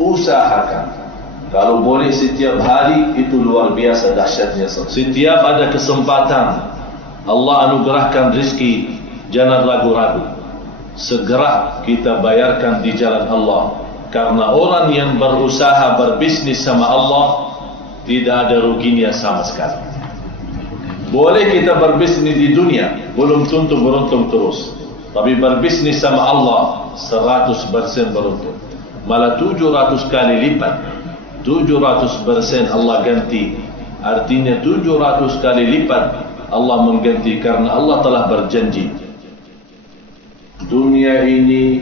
usahakan. Kalau boleh setiap hari, itu luar biasa dahsyatnya. Setiap ada kesempatan Allah anugerahkan rezeki, jangan ragu-ragu. Segera kita bayarkan di jalan Allah. Karena orang yang berusaha berbisnis sama Allah, tidak ada ruginya sama sekali. Boleh kita berbisnis di dunia, belum tentu beruntung terus. Tapi berbisnis sama Allah, 100% beruntung. Malah 700 kali lipat. 700% Allah ganti. Artinya 700 kali lipat Allah mengganti, karena Allah telah berjanji. Dunia ini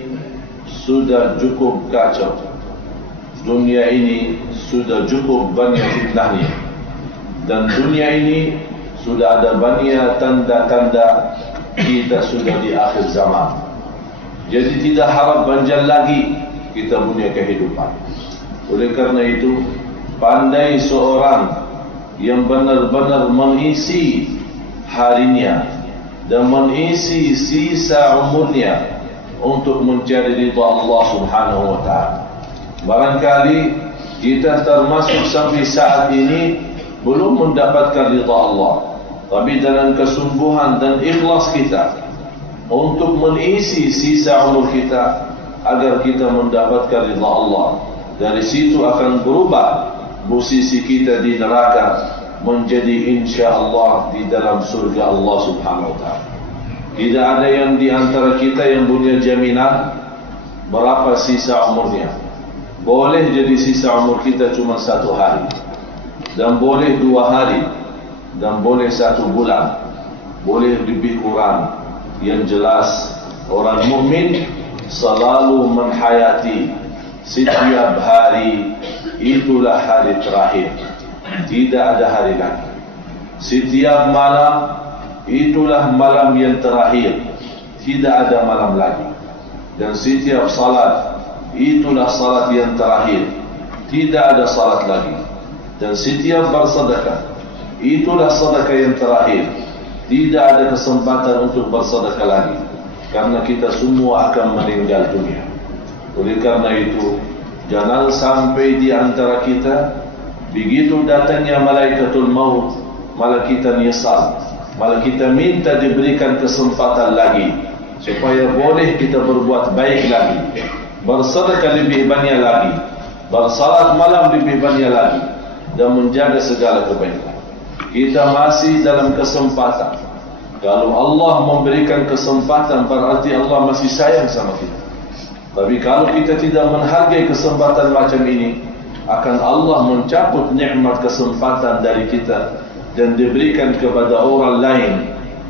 sudah cukup kacau. Dunia ini sudah cukup banyak fitnahnya. Dan dunia ini sudah ada banyak tanda-tanda kita sudah di akhir zaman. Jadi tidak harap panjang lagi kita punya kehidupan. Oleh karena itu, pandai seorang yang benar-benar mengisi harinya dan mengisi sisa umurnya untuk mencari ridha Allah Subhanahu wa ta'ala. Barangkali kita termasuk sampai saat ini belum mendapatkan ridha Allah, tapi dengan kesungguhan dan ikhlas kita untuk mengisi sisa umur kita agar kita mendapatkan ridha Allah, dari situ akan berubah posisi kita di neraka menjadi insya-Allah di dalam surga Allah Subhanahu wa ta'ala. Tidak ada yang di antara kita yang punya jaminan berapa sisa umurnya. Boleh jadi sisa umur kita cuma 1 hari, dan boleh 2 hari, dan boleh 1 bulan, boleh lebih kurang. Yang jelas, orang mukmin selalu menghayati setiap hari itulah hari terakhir, tidak ada hari lagi. Setiap malam itulah malam yang terakhir, tidak ada malam lagi. Dan setiap salat itulah salat yang terakhir, tidak ada salat lagi. Dan setiap bersedekah itulah sedekah yang terakhir, tidak ada kesempatan untuk bersedekah lagi, karena kita semua akan meninggal dunia. Oleh karena itu, jangan sampai di antara kita begitu datangnya malaikatul maut malah kita nyesal, malah kita minta diberikan kesempatan lagi supaya boleh kita berbuat baik lagi, bersedekah lebih banyak lagi, bersalat malam lebih banyak lagi, dan menjaga segala kebaikan. Kita masih dalam kesempatan. Kalau Allah memberikan kesempatan, berarti Allah masih sayang sama kita. Tapi kalau kita tidak menghargai kesempatan macam ini, akan Allah mencabut nikmat kesempatan dari kita dan diberikan kepada orang lain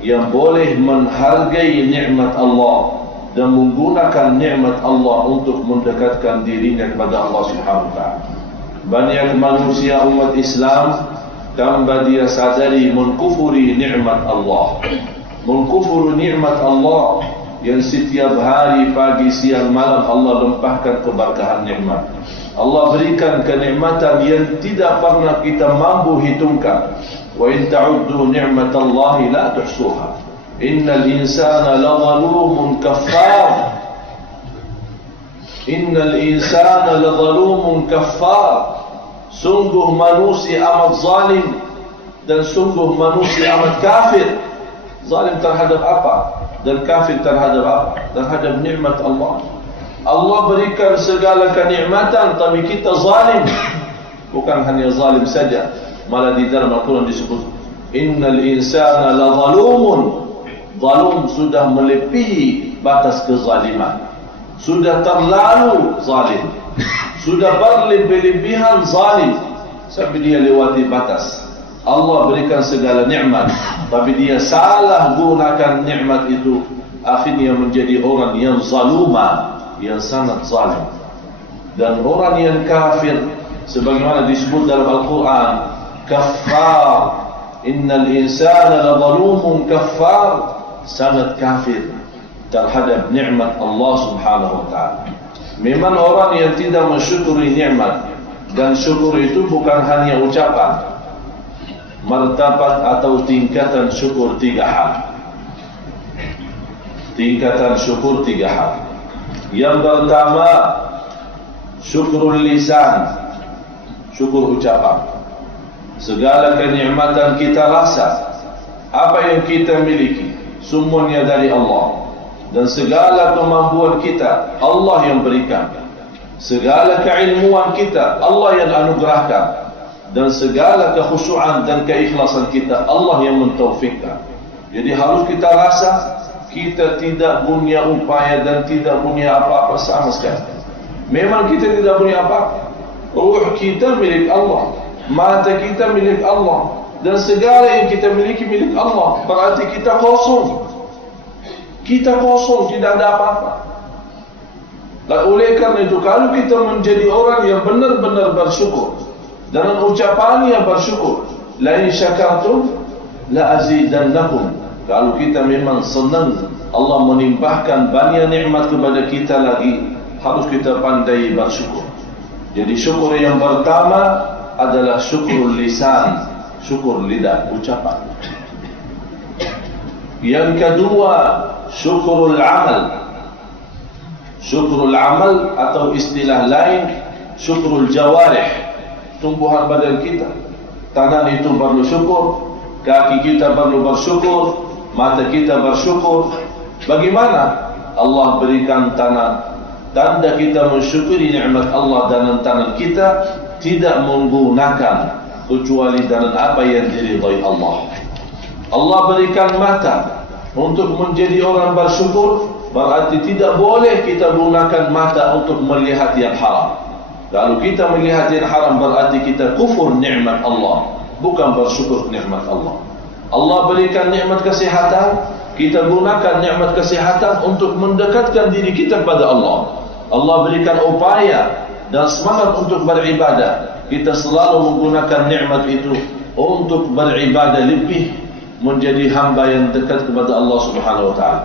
yang boleh menghargai nikmat Allah dan menggunakan nikmat Allah untuk mendekatkan dirinya kepada Allah Subhanahu wa ta'ala. Banyak manusia umat Islam tanpa dia sadari mengkufuri nikmat Allah, mengkufuri nikmat Allah yang setiap hari, pagi, siang, malam Allah limpahkan keberkahan nikmat. Allah berikan kenikmatan yang tidak pernah kita mampu hitungkan. Wa in ta'uddu ni'matallahi la tuhsuha. Innal insana lazalumun kaffar. Innal insana lazalumun kaffar. Sungguh manusia amat zalim, dan sungguh manusia amat kafir. Zalim terhadap apa? Dan kafir terhadap apa? Terhadap nikmat Allah. Allah berikan segala kenikmatan, tapi kita zalim. Bukan hanya zalim saja, malah di dalam Al-Quran disebut innal insana lazalumun. Zalum sudah melebihi batas kezaliman, sudah terlalu zalim, sudah berlebih-lebihan zalim sampai dia lewati batas. Allah berikan segala nikmat, tapi dia salah gunakan nikmat itu, akhirnya menjadi orang yang zaluma, yang sangat zalim. Dan orang yang kafir, sebagaimana disebut dalam Al-Quran, kaffar. Innal insana lazalumun kaffar, sangat kafir terhadap nikmat Allah Subhanahu wa ta'ala. Memang orang yang tidak mensyukuri nikmat, dan syukur itu bukan hanya ucapan, martabat atau tingkatan syukur 3 hal. Tingkatan syukur 3 hal. Yang pertama, syukrul lisan, syukur ucapan. Segala kenikmatan kita rasa, apa yang kita miliki, semuanya dari Allah. Dan segala kemampuan kita Allah yang berikan. Segala keilmuan kita Allah yang anugerahkan. Dan segala kekhusyuan dan keikhlasan kita Allah yang mentaufikkan. Jadi harus kita rasa kita tidak punya upaya dan tidak punya apa-apa sama sekali. Memang kita tidak punya apa-apa. Ruh kita milik Allah, mata kita milik Allah, dan segala yang kita miliki milik Allah. Berarti kita kosong. Kita kosong, tidak ada apa-apa. Dan oleh karena itu, kalau kita menjadi orang yang benar-benar bersyukur dengan ucapan yang bersyukur, la in syakartum la azidannakum. Kalau kita memang senang Allah menimpahkan banyak nikmat kepada kita lagi, harus kita pandai bersyukur. Jadi syukur yang pertama adalah syukur lisan, syukur lidah, ucapan. Yang kedua, syukurul amal. Syukurul amal atau istilah lain syukurul jawarih, tumbuhan badan kita. Tangan itu perlu syukur, kaki kita perlu bersyukur, mata kita bersyukur. Bagaimana? Allah berikan tangan, tanda kita mensyukuri nikmat Allah. Dan tangan kita tidak menggunakan kecuali dengan apa yang diridhai Allah. Allah berikan mata untuk menjadi orang bersyukur, berarti tidak boleh kita gunakan mata untuk melihat yang haram. Kalau kita melihat yang haram, berarti kita kufur nikmat Allah, bukan bersyukur nikmat Allah. Allah berikan nikmat kesehatan, kita gunakan nikmat kesehatan untuk mendekatkan diri kita kepada Allah. Allah berikan upaya dan semangat untuk beribadah, kita selalu menggunakan nikmat itu untuk beribadah lebih, menjadi hamba yang dekat kepada Allah Subhanahu wa taala.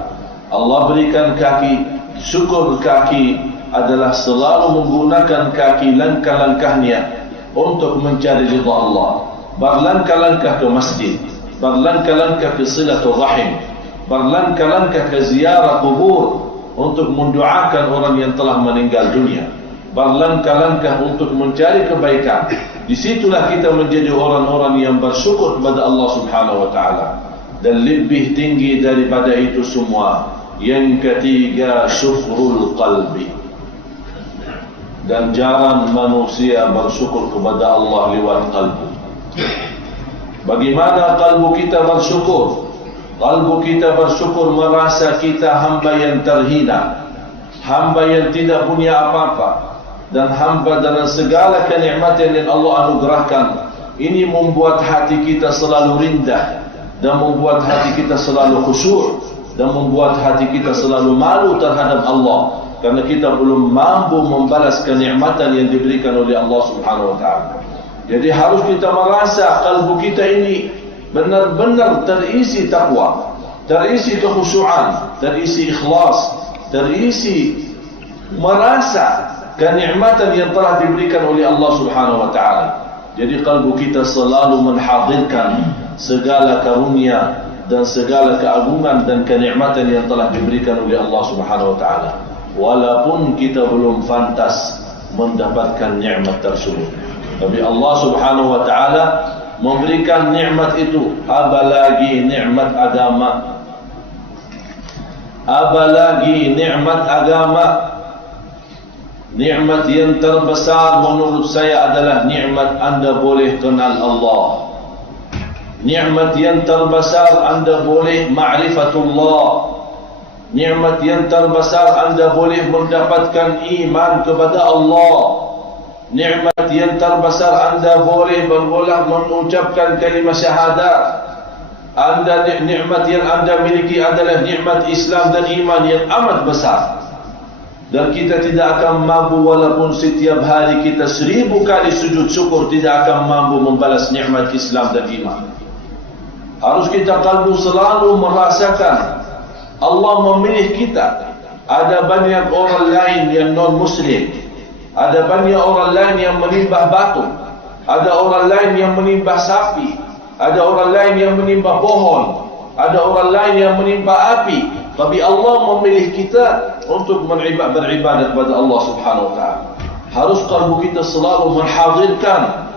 Allah berikan kaki, syukur kaki adalah selalu menggunakan kaki langkah-langkahnya untuk mencari ridha Allah. Berlangkah-langkah ke masjid, berlangkah-langkah ke silaturahim, berlangkah-langkah ke ziarah kubur untuk mendoakan orang yang telah meninggal dunia, berlangkah-langkah untuk mencari kebaikan. Disitulah kita menjadi orang-orang yang bersyukur kepada Allah Subhanahu wa taala. Dan lebih tinggi daripada itu semua, yang ketiga, syukrul qalbi. Dan jarang manusia bersyukur kepada Allah lewat qalbu. Bagaimana qalbu kita bersyukur? Qalbu kita bersyukur merasa kita hamba yang terhina, hamba yang tidak punya apa-apa, dan hamba dengan segala kenikmatan yang Allah anugerahkan. Ini membuat hati kita selalu rendah, dan membuat hati kita selalu khusyuk, dan membuat hati kita selalu malu terhadap Allah, karena kita belum mampu membalas kenikmatan yang diberikan oleh Allah Subhanahu wa taala. Jadi harus kita merasa kalbu kita ini benar-benar terisi takwa, terisi kekhusyuan, terisi ikhlas, terisi merasa kenikmatan yang telah diberikan oleh Allah Subhanahu wa taala. Jadi kalbu kita selalu menghadirkan segala karunia dan segala keagungan dan kenikmatan yang telah diberikan oleh Allah Subhanahu wa taala, walaupun kita belum pantas mendapatkan nikmat tersebut. Tapi Allah Subhanahu wa taala memberikan nikmat itu, apalagi nikmat agama. Apalagi nikmat agama. Nikmat yang terbesar menurut saya adalah nikmat anda boleh kenal Allah. Nikmat yang terbesar anda boleh ma'rifatullah. Nikmat yang terbesar anda boleh mendapatkan iman kepada Allah. Nikmat yang terbesar anda boleh mengucapkan kalimah syahadat. Nikmat yang anda miliki adalah nikmat Islam dan iman yang amat besar. Dan kita tidak akan mampu, walaupun setiap hari kita 1000 kali sujud syukur, tidak akan mampu membalas nikmat Islam dan iman. Harus kita kalbu selalu merasakan Allah memilih kita. Ada banyak orang lain yang non-muslim, ada banyak orang lain yang menimbah batu, ada orang lain yang menimbah sapi, ada orang lain yang menimbah pohon, ada orang lain yang menimbah api. Tapi Allah memilih kita untuk beribadah kepada Allah Subhanahu wa taala. Harus kalbu kita selalu menghadirkan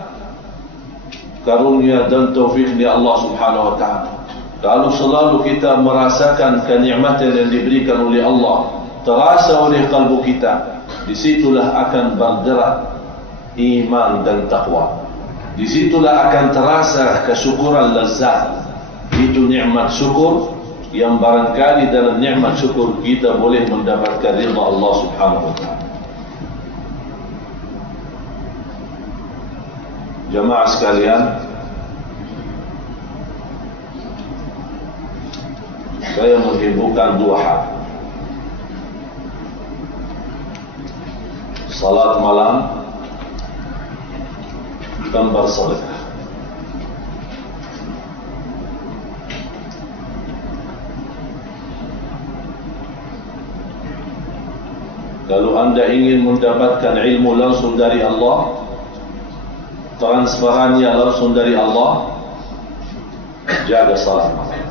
karunia dan taufiknya Allah Subhanahu wa ta'ala. Kalau selalu kita merasakan kenikmatan yang diberikan oleh Allah, terasa oleh kalbu kita, disitulah akan bergerak iman dan taqwa. Disitulah akan terasa kesyukuran lezat. Itu nikmat syukur yang barangkali dalam nikmat syukur kita boleh mendapatkan ridha Allah Subhanahu wa ta'ala. Jemaah sekalian, saya menghiburkan dua hal. Salat malam dan bersedekah. Kalau anda ingin mendapatkan ilmu langsung dari Allah, transferannya langsung dari Allah, jaga salat malam.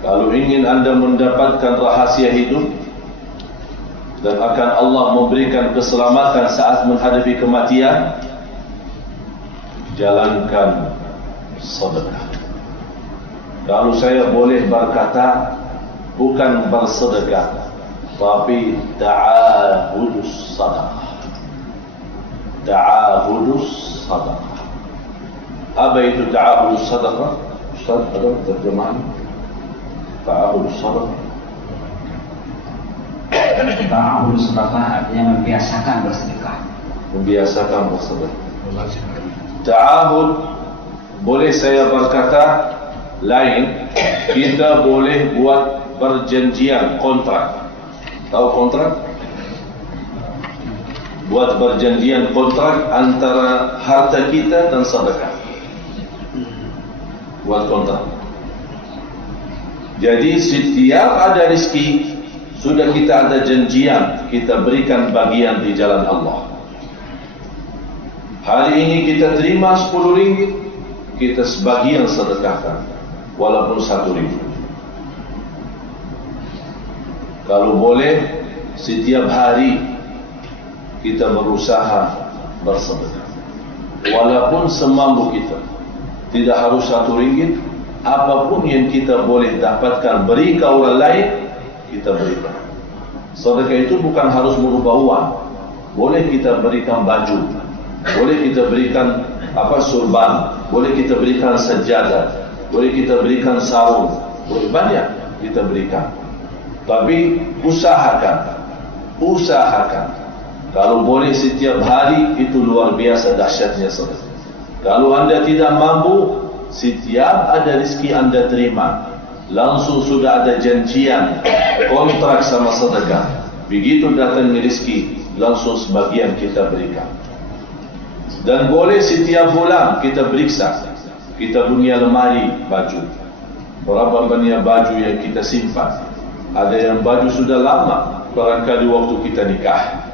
Kalau ingin anda mendapatkan rahasia hidup dan akan Allah memberikan keselamatan saat menghadapi kematian, jalankan sedekah. Kalau saya boleh berkata, bukan bersedekah, tapi ta'ahudus sadaqah. Ta'ahudus sadaqah. Apa itu ta'ahudus sadaqah? Ustaz, ada terjemahan? Ta'ahudus sadaqah. Ta'ahudus sadaqah artinya membiasakan bersedekah. Membiasakan bersedekah. Ta'ahud, boleh saya berkata lain, kita boleh buat perjanjian, kontrak. Tahu kontrak? Buat perjanjian kontrak antara harta kita dan sedekah. Buat kontrak. Jadi setiap ada rezeki, sudah kita ada janjian, kita berikan bagian di jalan Allah. Hari ini kita terima 10 ringgit, kita sebagian sedekahkan, walaupun 1 ringgit. Kalau boleh, setiap hari kita berusaha bersedekah, walaupun semampu kita. Tidak harus 1 ringgit, apapun yang kita boleh dapatkan, beri ke orang lain, kita berikan. Sedekah itu bukan harus merubah uang. Boleh kita berikan baju, boleh kita berikan surban, boleh kita berikan sajadah, boleh kita berikan sarung, boleh banyak kita berikan. Tapi usahakan. Kalau boleh setiap hari, itu luar biasa dahsyatnya sedekah. Kalau anda tidak mampu, setiap ada rezeki anda terima, langsung sudah ada janjian, kontrak sama sedekah. Begitu datang rezeki, langsung sebagian kita berikan. Dan boleh setiap bulan kita periksa, kita punya lemari baju, berapa banyak baju yang kita simpan. Ada yang baju sudah lama, barangkali waktu kita nikah.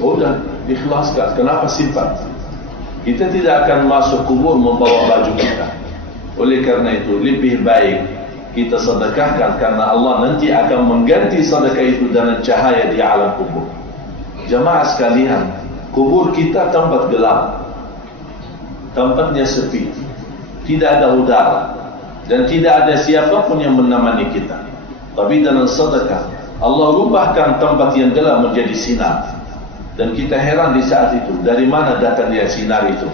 Udah ikhlaskan, kenapa simpan? Kita tidak akan masuk kubur membawa baju kita. Oleh karena itu lebih baik kita sedekahkan, karena Allah nanti akan mengganti sedekah itu dengan cahaya di alam kubur. Jemaah sekalian, kubur kita tempat gelap, tempatnya sepi, tidak ada udara, dan tidak ada siapapun yang menemani kita. Tapi dengan sedekah, Allah rubahkan tempat yang gelap menjadi sinar. Dan kita heran di saat itu, dari mana datangnya sinar itu?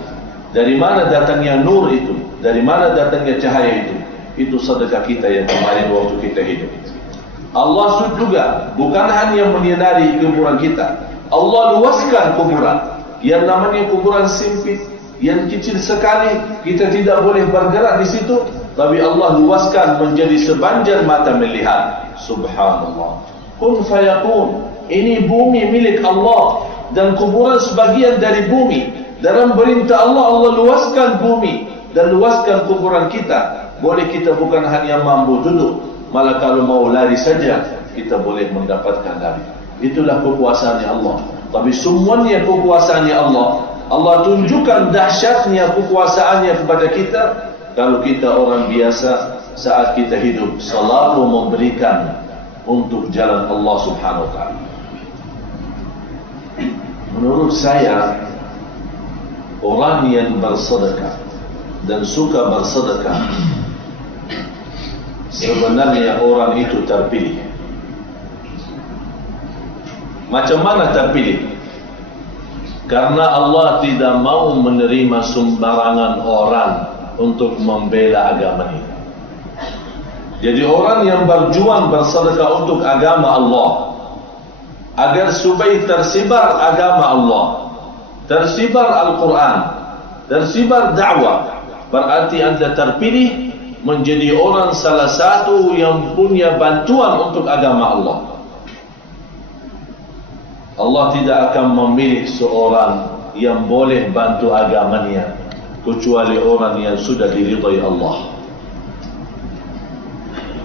Dari mana datangnya nur itu? Dari mana datangnya cahaya itu? Itu sedekah kita yang kemarin waktu kita hidup. Allah juga bukan hanya menyinari kuburan kita, Allah luaskan kuburan. Yang namanya kuburan sempit, yang kecil sekali, kita tidak boleh bergerak di situ, tapi Allah luaskan menjadi sepanjang mata melihat. Subhanallah. Kun fayakun. Ini bumi milik Allah, dan kuburan sebagian dari bumi. Dalam perintah Allah, Allah luaskan bumi dan luaskan kuburan kita. Boleh kita bukan hanya mampu duduk, malah kalau mau lari saja kita boleh mendapatkan lari. Itulah kekuasaannya Allah. Tapi semuanya kekuasaannya Allah. Allah tunjukkan dahsyatnya kekuasaannya kepada kita kalau kita orang biasa. Saat kita hidup selalu memberikan untuk jalan Allah Subhanahu wa ta'ala. menurut saya orang yang bersedekah dan suka bersedekah sebenarnya orang itu terpilih. Macam mana terpilih? Karena Allah tidak mau menerima sembarangan orang untuk membela agama ini. Jadi orang yang berjuang bersedekah untuk agama Allah, agar supaya tersebar agama Allah, tersebar Al-Quran, tersebar dakwah, berarti anda terpilih menjadi orang salah satu yang punya bantuan untuk agama Allah. Allah tidak akan memilih seorang yang boleh bantu agamanya kecuali orang yang sudah diridai Allah.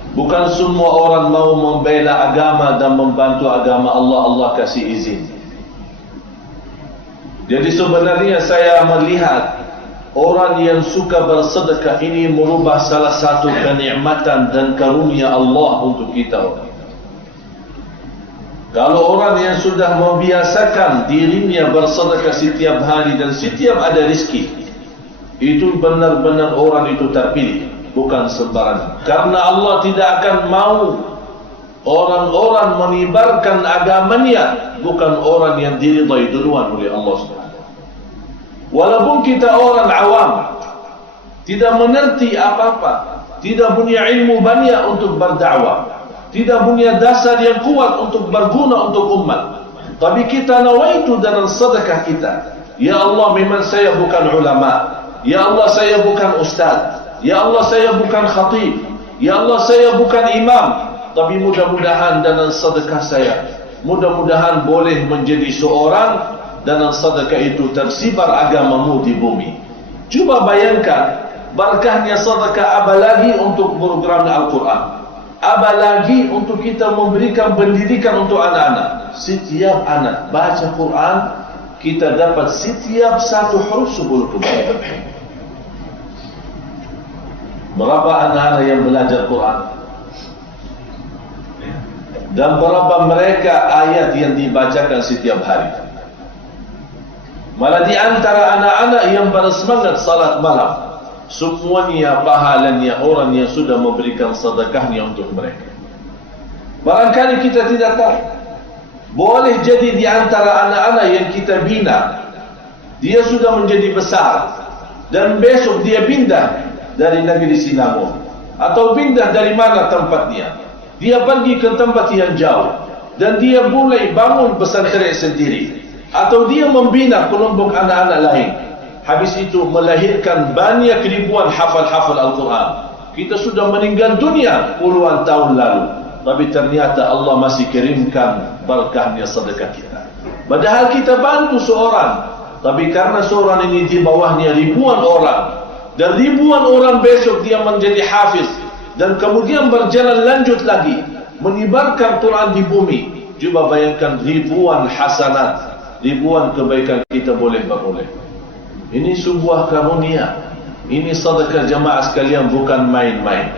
Bukan semua orang mau membela agama dan membantu agama Allah, Allah kasih izin. Jadi sebenarnya saya melihat orang yang suka bersedekah ini merubah salah satu kenikmatan dan karunia Allah untuk kita. Kalau orang yang sudah membiasakan dirinya bersedekah setiap hari dan setiap ada rezeki, itu benar-benar orang itu terpilih, bukan sembarangan. Karena Allah tidak akan mau orang-orang menyebarkan agamanya, bukan orang yang diridai duluan oleh Allah SWT. Walaupun kita orang awam, tidak mengerti apa-apa, tidak punya ilmu banyak untuk berdakwah, tidak punya dasar yang kuat untuk berguna untuk umat, tapi kita nawaitu dalam sedekah kita, ya Allah memang saya bukan ulama, ya Allah saya bukan ustaz, ya Allah saya bukan khatib, ya Allah saya bukan imam, tapi mudah-mudahan dalam sedekah saya, mudah-mudahan boleh menjadi seorang dalam sedekah itu tersebar agamamu di bumi. Cuba bayangkan berkahnya sedekah, apalagi untuk program Al-Quran, apalagi untuk kita memberikan pendidikan untuk anak-anak. Setiap anak baca Quran, kita dapat setiap satu huruf 10 kebaikan. Berapa anak-anak yang belajar Quran? Dan berapa mereka ayat yang dibacakan setiap hari? Malah di antara anak-anak yang bersemangat salat malam, semuanya pahalanya orang yang sudah memberikan sedekahnya untuk mereka. Barangkali kita tidak tahu. Boleh jadi di antara anak-anak yang kita bina, dia sudah menjadi besar, dan besok dia pindah dari negeri Sinangor, atau pindah dari mana tempatnya, dia pergi ke tempat yang jauh, dan dia mulai bangun pesantren sendiri, atau dia membina kelompok anak-anak lain. Habis itu melahirkan banyak ribuan hafal-hafal Al-Quran. Kita sudah meninggal dunia puluhan tahun lalu, tapi ternyata Allah masih kirimkan berkahnya sedekah kita. Padahal kita bantu seorang, tapi karena seorang ini di bawahnya ribuan orang, dan ribuan orang besok dia menjadi hafiz, dan kemudian berjalan lanjut lagi menyebarkan Quran di bumi. Coba bayangkan ribuan hasanat, ribuan kebaikan kita boleh beroleh. Ini sebuah karunia. Ini sedekah jemaah sekalian, bukan main-main.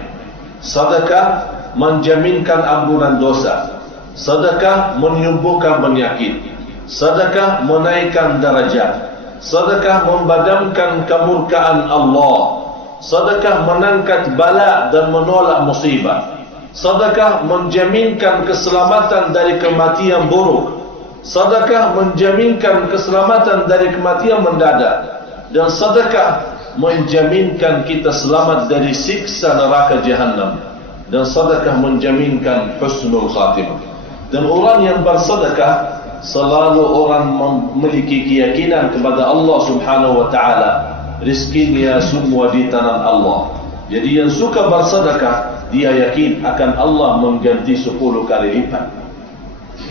Sedekah menjaminkan ampunan dosa. Sedekah menyembuhkan penyakit. Sedekah menaikkan darajat. Sedekah memadamkan kemurkaan Allah. Sedekah mengangkat bala dan menolak musibah. Sedekah menjaminkan keselamatan dari kematian buruk. Sedekah menjaminkan keselamatan dari kematian mendadak. Dan sedekah menjaminkan kita selamat dari siksa neraka Jahannam. Dan sedekah menjaminkan husnul khatimah. Dan orang yang bersedekah selalu orang memiliki keyakinan kepada Allah Subhanahu wa taala, rizkinya semua di tangan Allah. Jadi yang suka bersedekah, dia yakin akan Allah mengganti 10 kali lipat.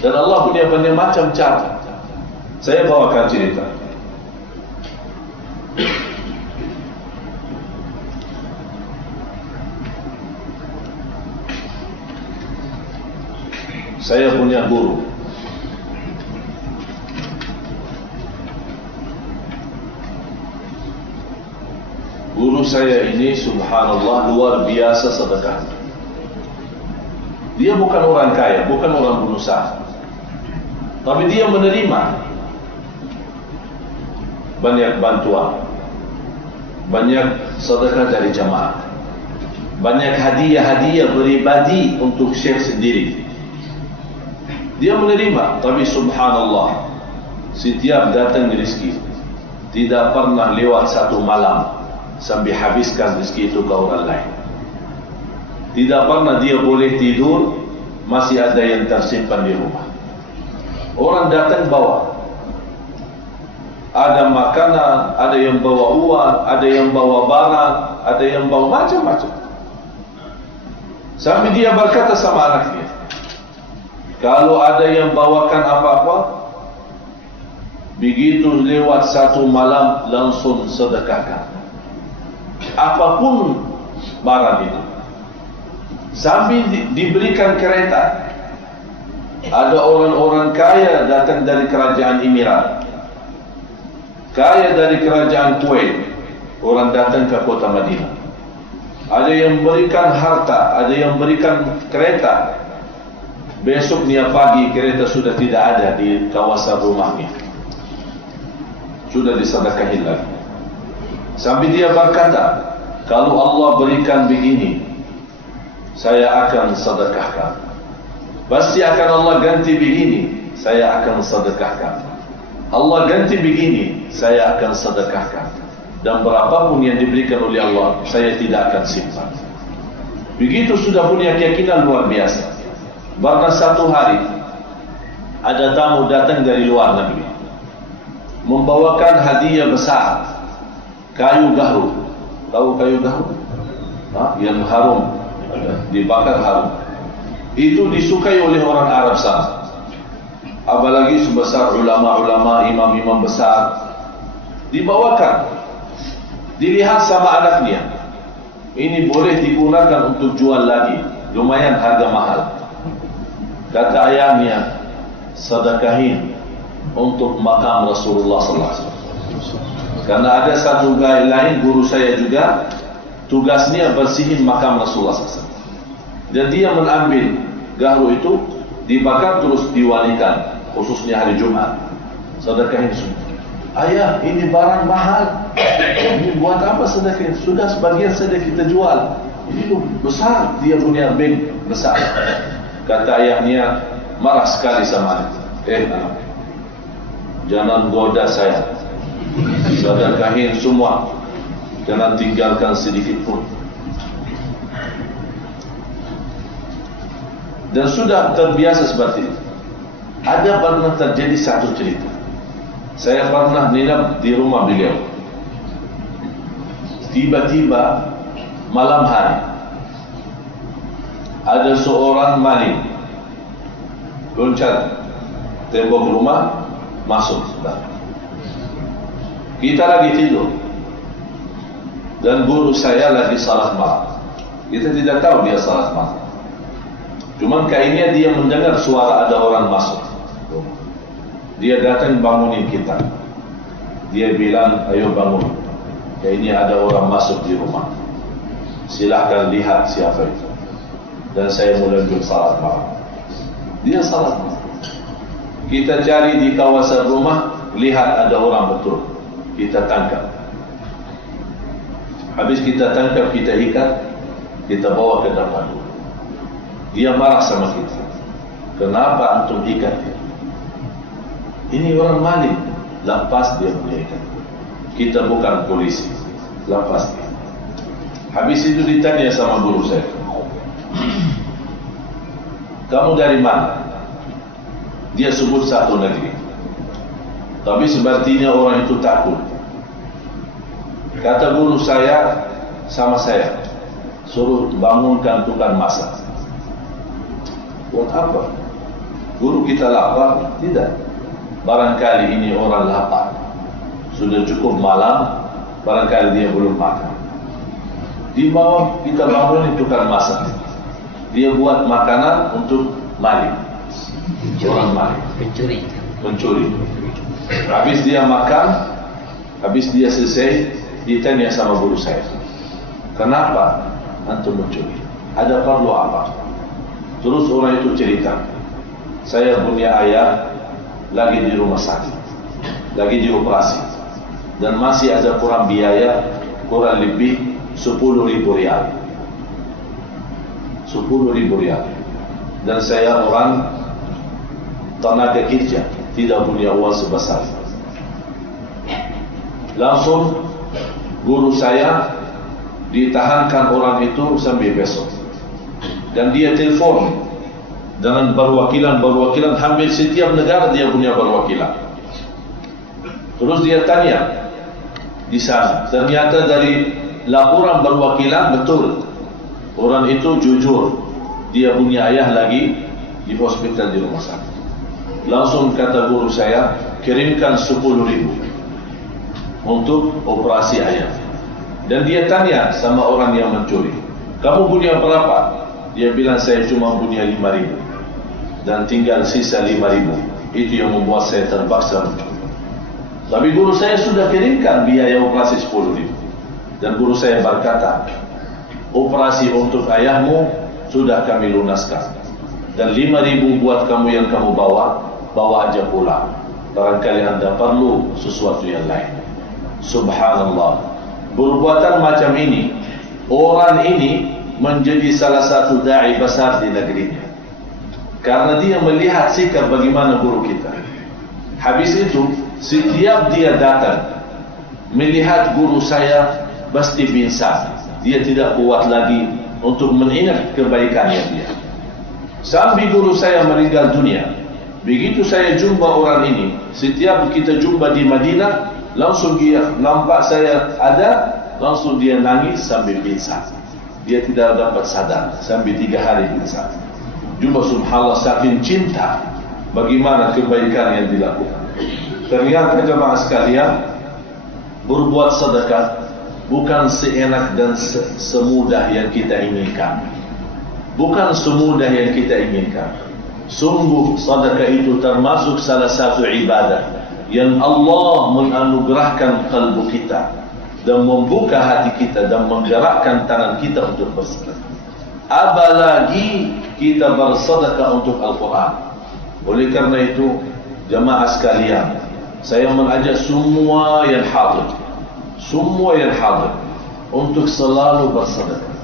Dan Allah punya banyak macam cara. Saya bawakan cerita. Saya punya guru. Guru saya ini subhanallah luar biasa sedekah. Dia bukan orang kaya, bukan orang berusaha, tapi dia menerima banyak bantuan, banyak sedekah dari jamaah, banyak hadiah-hadiah pribadi untuk Syekh sendiri. Dia menerima, tapi subhanallah, setiap datang rezeki tidak pernah lewat satu malam sampai habiskan rezeki itu ke orang lain. Tidak pernah dia boleh tidur, masih ada yang tersimpan di rumah. Orang datang bawa, ada makanan, ada yang bawa uang, ada yang bawa barang, ada yang bawa macam-macam. Sampai dia berkata sama anaknya, kalau ada yang bawakan apa-apa, begitu lewat satu malam langsung sedekahkan, apapun barang itu. Sambil diberikan kereta. Ada orang-orang kaya datang dari kerajaan Emirat, kaya dari kerajaan Kuwait, orang datang ke kota Madinah. Ada yang berikan harta, ada yang berikan kereta. Besoknya pagi kereta sudah tidak ada di kawasan rumahnya, sudah disedekahin lagi. Sampai dia berkata, kalau Allah berikan begini, saya akan sedekahkan. Pasti akan Allah ganti begini, saya akan sedekahkan. Allah ganti begini, saya akan sedekahkan. Dan berapapun yang diberikan oleh Allah, saya tidak akan simpan. Begitu sudah punya keyakinan luar biasa. Pernah satu hari ada tamu datang dari luar negeri, membawakan hadiah besar, kayu gaharu. Tahu kayu gaharu? Yang harum, dibakar harum. Itu disukai oleh orang Arab sana. Apalagi sebesar ulama-ulama, imam-imam besar, dibawakan, dilihat sama anaknya. Ini boleh digunakan untuk jual lagi, lumayan harga mahal. Kata ayahnya, sedekahin untuk makam Rasulullah SAW. Karena ada satu lain guru saya juga, tugasnya bersihin makam Rasulullah SAW. Dan dia mengambil gaharu itu, dibakar terus diwangikan, khususnya hari Jumat. Sedekahin semua. Ayah, ini barang mahal, ini buat apa sedekahin? Sudah sebagian saja kita jual. Ini besar, dia punya bank besar. Kata ayahnya, marah sekali sama anak. Jangan goda saya, sedekahin semua, jangan tinggalkan sedikit pun. Dan sudah terbiasa seperti itu. Ada pernah terjadi satu cerita. Saya pernah nginap di rumah beliau. Tiba-tiba malam hari ada seorang maling loncat tembok rumah, masuk. Kita lagi tidur dan guru saya lagi salat malam. Kita tidak tahu dia salat malam. Cuman kayaknya dia mendengar suara ada orang masuk. Dia datang bangunin kita. Dia bilang, ayo bangun, kayaknya ada orang masuk di rumah. Silahkan lihat siapa itu. Dan saya melanjut salat malam. Dia salat malam. Kita cari di kawasan rumah, lihat ada orang betul. Kita tangkap. Habis kita tangkap, kita ikat, kita bawa ke depan. Dia marah sama kita. Kenapa antum ikat? Ini orang maling. Lepas dia punya ikat. Kita bukan polisi. Lepas dia. Habis itu ditanya sama guru saya, kamu dari mana? Dia sebut satu negeri. Tapi sepertinya orang itu takut. Kata guru saya sama saya, suruh bangunkan tukang masak. Buat apa? Guru kita lapar? Tidak. Barangkali ini orang lapar. Sudah cukup malam, barangkali dia belum makan. Di bawah kita bangunin tukang masak. Dia buat makanan untuk maling. Orang maling. Pencuri. Habis dia makan, habis dia selesai, ditanya sama guru saya, kenapa antum mencuri? Ada perlu apa? Terus orang itu cerita, saya punya ayah lagi di rumah sakit, lagi dioperasi. dan masih ada kurang biaya, kurang lebih 10.000 rial. 10.000 rial. Dan saya orang tenaga kerja, tidak punya uang sebesar. Langsung guru saya ditahankan orang itu sampai besok. Dan dia telefon dengan perwakilan hampir setiap negara dia punya perwakilan. Terus dia tanya di sana, ternyata dari laporan perwakilan betul orang itu jujur, dia punya ayah lagi di hospital di rumah sakit. Langsung kata guru saya, kirimkan 10.000 untuk operasi ayah. Dan dia tanya sama orang yang mencuri, kamu punya berapa? Dia bilang, saya cuma punya 5.000 dan tinggal sisa 5.000. Itu yang membuat saya terpaksa mencuri. Tapi guru saya sudah kirimkan biaya operasi 10.000. Dan guru saya berkata, operasi untuk ayahmu sudah kami lunaskan. Dan 5.000 buat kamu yang kamu bawa aja pulang. Barangkali anda perlu sesuatu yang lain. Subhanallah. Perbuatan macam ini, orang ini menjadi salah satu da'i besar di negerinya. Karena dia melihat sikap bagaimana guru kita. Habis itu, setiap dia datang, melihat guru saya pasti pingsan. Dia tidak kuat lagi untuk mengingat kebaikannya dia. Sampai guru saya meninggal dunia. Begitu saya jumpa orang ini, setiap kita jumpa di Madinah, langsung dia nampak saya ada, langsung dia nangis sambil pingsan. Dia tidak dapat sadar sampai 3 hari pingsan. Cuma subhanallah saking cinta bagaimana kebaikan yang dilakukan. Ternyata jemaah sekalian, berbuat sedekah bukan seenak dan semudah yang kita inginkan. Bukan semudah yang kita inginkan. Sungguh sedekah itu termasuk salah satu ibadah yang Allah menganugerahkan kalbu kita dan membuka hati kita dan menggerakkan tangan kita untuk bersedekah. Apalagi kita bersedekah untuk Al-Quran. Oleh karena itu, jemaah sekalian, saya mengajak semua yang hadir untuk selalu bersedekah.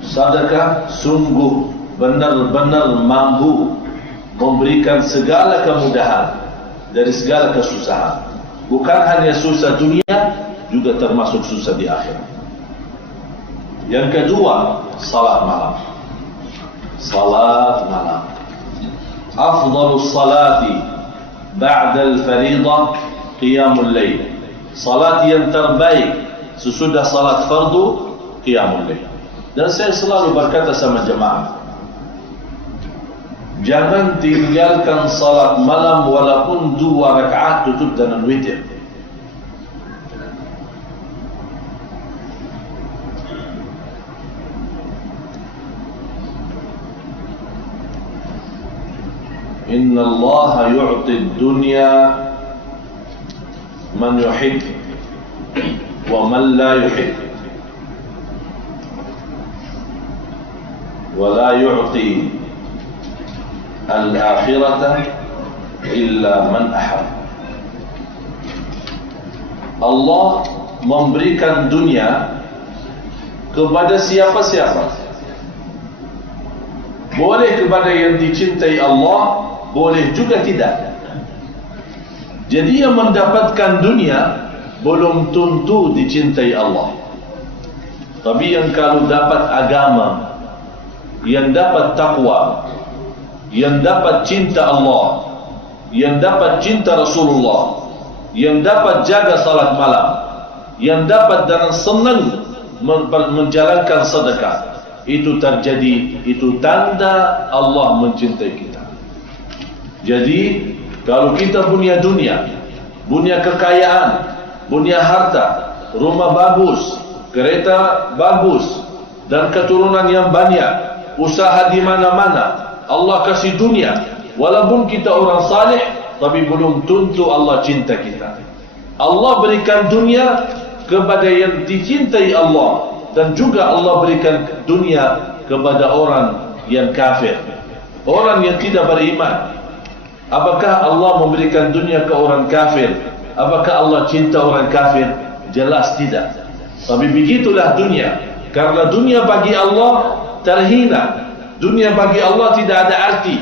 Sedekah sungguh benar-benar mampu memberikan segala kemudahan dari segala kesusahan. Bukan hanya susah dunia, juga termasuk susah di akhirat. Yang kedua, salat malam. Salat malam. Afdalus salati ba'dal faridah qiyamul lail. Salat yang terbaik sesudah salat fardu qiyamul lail. Dan saya selalu berkata sama jemaah, jangan tinggalkan salat malam walaupun 2 rakaat tutup dengan witir. Inna Allah yu'ti ad-dunya man yuhib wa man la yuhib, wa la yu'ti al-akhirata illa man ahab. Allah memberikan dunia kepada siapa-siapa. Boleh kepada yang dicintai Allah, boleh juga tidak. Jadi yang mendapatkan dunia belum tentu dicintai Allah. Tapi yang kalau dapat agama, yang dapat takwa, yang dapat cinta Allah, yang dapat cinta Rasulullah, yang dapat jaga salat malam, yang dapat dengan senang menjalankan sedekah, itu terjadi, itu tanda Allah mencintai kita. Jadi kalau kita punya dunia, punya kekayaan, punya harta, rumah bagus, kereta bagus, dan keturunan yang banyak, usaha di mana-mana, Allah kasih dunia, walaupun kita orang saleh, tapi belum tentu Allah cinta kita. Allah berikan dunia kepada yang dicintai Allah, dan juga Allah berikan dunia kepada orang yang kafir, orang yang tidak beriman. Apakah Allah memberikan dunia ke orang kafir Apakah Allah cinta orang kafir? Jelas tidak. Tapi begitulah dunia. Karena dunia bagi Allah terhina. Dunia bagi Allah tidak ada arti.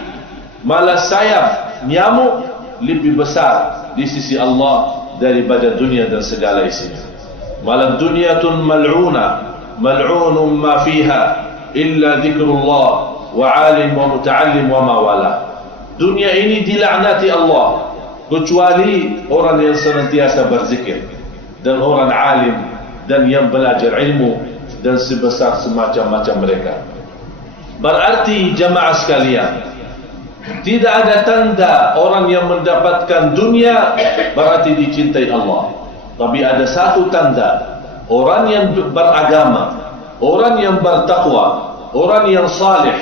Malah sayap nyamuk lebih besar di sisi Allah daripada dunia dan segala isinya. Malah dunyatun mal'una, mal'unun ma fiha illa dzikrullah wa alim wa muta'allim wa mawala. Dunia ini dilaknati Allah kecuali orang yang senantiasa berzikir dan orang alim dan yang belajar ilmu dan sebesar semacam-macam mereka. Berarti jamaah sekalian, tidak ada tanda orang yang mendapatkan dunia berarti dicintai Allah. Tapi ada satu tanda, orang yang beragama, orang yang bertakwa, orang yang salih,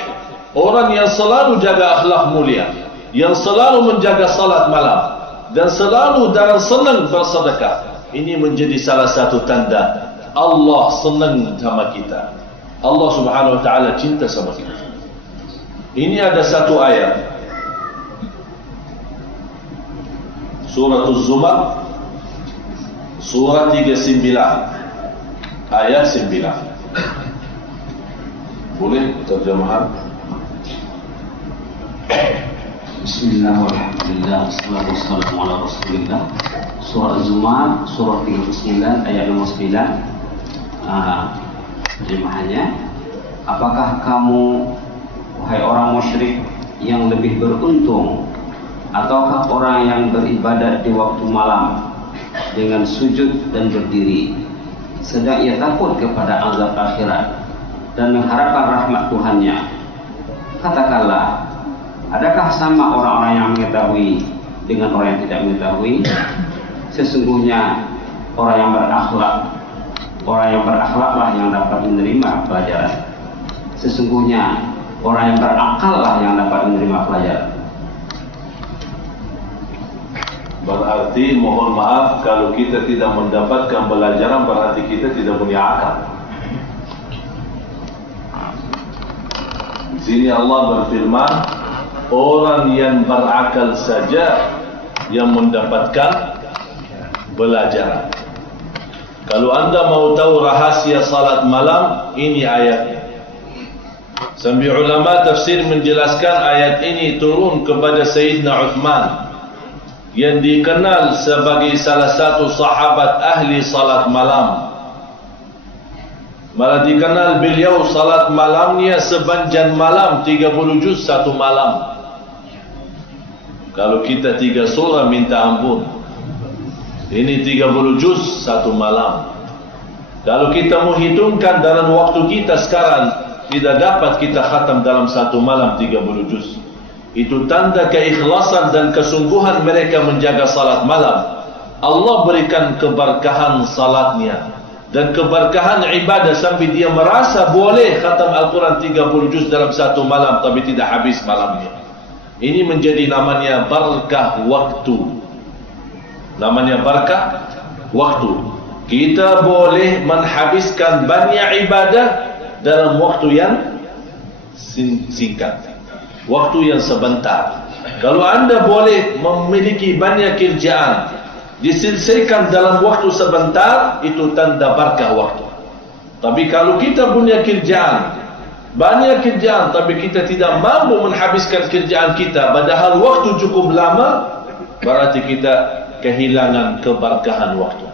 orang yang selalu jaga akhlak mulia, yang selalu menjaga salat malam dan selalu dalam senang bersedekah. Ini menjadi salah satu tanda Allah senang sama kita. Allah Subhanahu wa taala cinta sama kita. Ini ada satu ayat Surah Az-Zumar, surah 39 ayat 9. Boleh terjemahan? Bismillah, walhamdulillah, wassalatu wassalamu ala rasulillah. Surah Az-Zumar, surah 39 ayat nomor 9. Terjemahannya, apakah kamu, wahai orang musyrik, yang lebih beruntung ataukah orang yang beribadat di waktu malam dengan sujud dan berdiri, sedang ia takut kepada azab akhirat dan mengharapkan rahmat Tuhannya? Katakanlah, adakah sama orang-orang yang mengetahui dengan orang yang tidak mengetahui? Sesungguhnya orang yang berakhlaklah yang dapat menerima pelajaran. Sesungguhnya orang yang berakallah yang dapat menerima pelajaran. Berarti mohon maaf kalau kita tidak mendapatkan pelajaran, berarti kita tidak punya akal. Di sini Allah berfirman, orang yang berakal saja yang mendapatkan pelajaran. Kalau anda mau tahu rahasia salat malam, ini ayatnya. Sambil ulama tafsir menjelaskan ayat ini turun kepada Sayyidina Uthman, yang dikenal sebagai salah satu sahabat ahli salat malam. Malah dikenal beliau salat malamnya sepanjang malam 30 juz satu malam. Kalau kita 3 surah minta ampun, ini 30 juz satu malam. Kalau kita mau hitungkan dalam waktu kita sekarang, tidak dapat kita khatam dalam satu malam 30 juz. Itu tanda keikhlasan dan kesungguhan mereka menjaga salat malam. Allah berikan keberkahan salatnya dan keberkahan ibadah sampai dia merasa boleh khatam Al-Quran 30 juz dalam satu malam, tapi tidak habis malamnya. Ini menjadi namanya barakah waktu. Namanya barakah waktu. Kita boleh menghabiskan banyak ibadah dalam waktu yang singkat, waktu yang sebentar. Kalau anda boleh memiliki banyak kerjaan diselesaikan dalam waktu sebentar, itu tanda barakah waktu. Tapi kalau kita punya kerjaan, banyak kerjaan, tapi kita tidak mampu menghabiskan kerjaan kita, padahal waktu cukup lama, berarti kita kehilangan keberkahan waktu.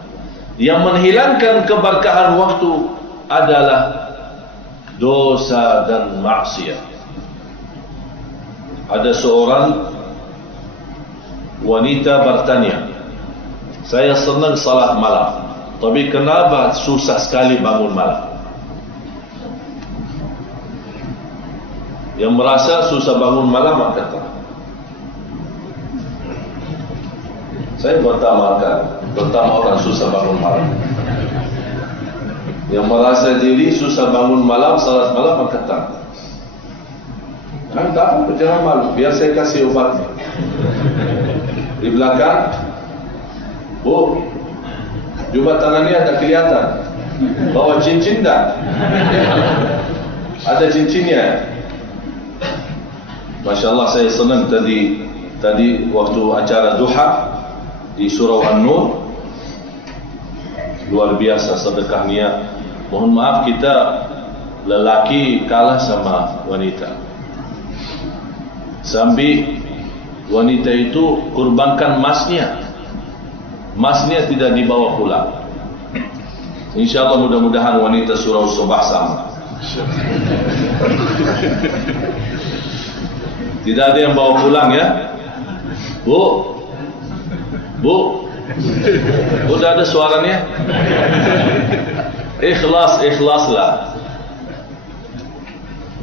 Yang menghilangkan keberkahan waktu adalah dosa dan maksiat. Ada seorang wanita bertanya, saya senang salat malam, tapi kenapa susah sekali bangun malam? Yang merasa susah bangun malam angkat tangan. Saya pertama orang susah bangun malam. Yang merasa diri susah bangun malam, salat malam angkat tangan. Tak apa, jangan malu, biar saya kasih obatnya. Di belakang, oh, jubah tangannya ada kelihatan. Bawa cincin tak? Ada cincinnya. Masya Allah, saya senang tadi waktu acara duha, di surah An-Nur. Luar biasa sedekah niat. Mohon maaf, kita lelaki kalah sama wanita. Sambil wanita itu kurbankan masnya. Masnya tidak dibawa pulang. InsyaAllah mudah-mudahan wanita surau Subah sama. Tidak ada yang bawa pulang ya. Bu, udah ada suaranya. Ikhlaslah.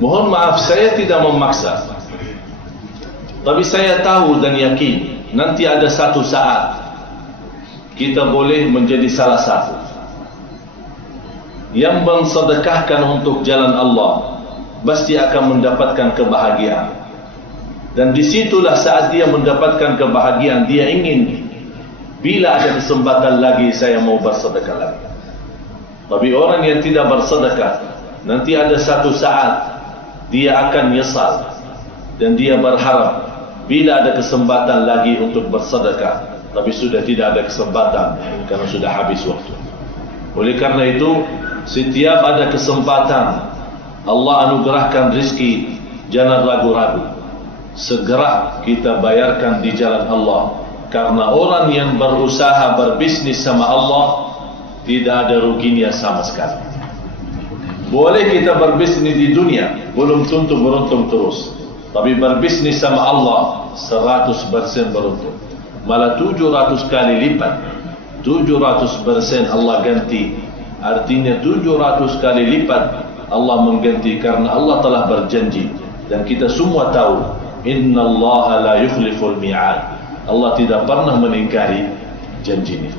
Mohon maaf, saya tidak memaksa, tapi saya tahu dan yakin nanti ada satu saat kita boleh menjadi salah satu yang mensedekahkan untuk jalan Allah, pasti akan mendapatkan kebahagiaan. Dan disitulah saat dia mendapatkan kebahagiaan, dia ingin, bila ada kesempatan lagi saya mau bersedekah lagi. Tapi orang yang tidak bersedekah, nanti ada satu saat dia akan nyesal, dan dia berharap bila ada kesempatan lagi untuk bersedekah, tapi sudah tidak ada kesempatan karena sudah habis waktu. Oleh karena itu, setiap ada kesempatan Allah anugerahkan rizki, jangan ragu-ragu, segera kita bayarkan di jalan Allah. Karena orang yang berusaha berbisnis sama Allah tidak ada ruginya sama sekali. Boleh kita berbisnis di dunia, belum tentu beruntung terus, tapi berbisnis sama Allah 100% beruntung, malah 700 kali lipat. 700% Allah ganti, artinya 700 kali lipat Allah mengganti, karena Allah telah berjanji. Dan kita semua tahu, innallaha la yukhliful mi'ad, Allah tidak pernah mengingkari janjinya.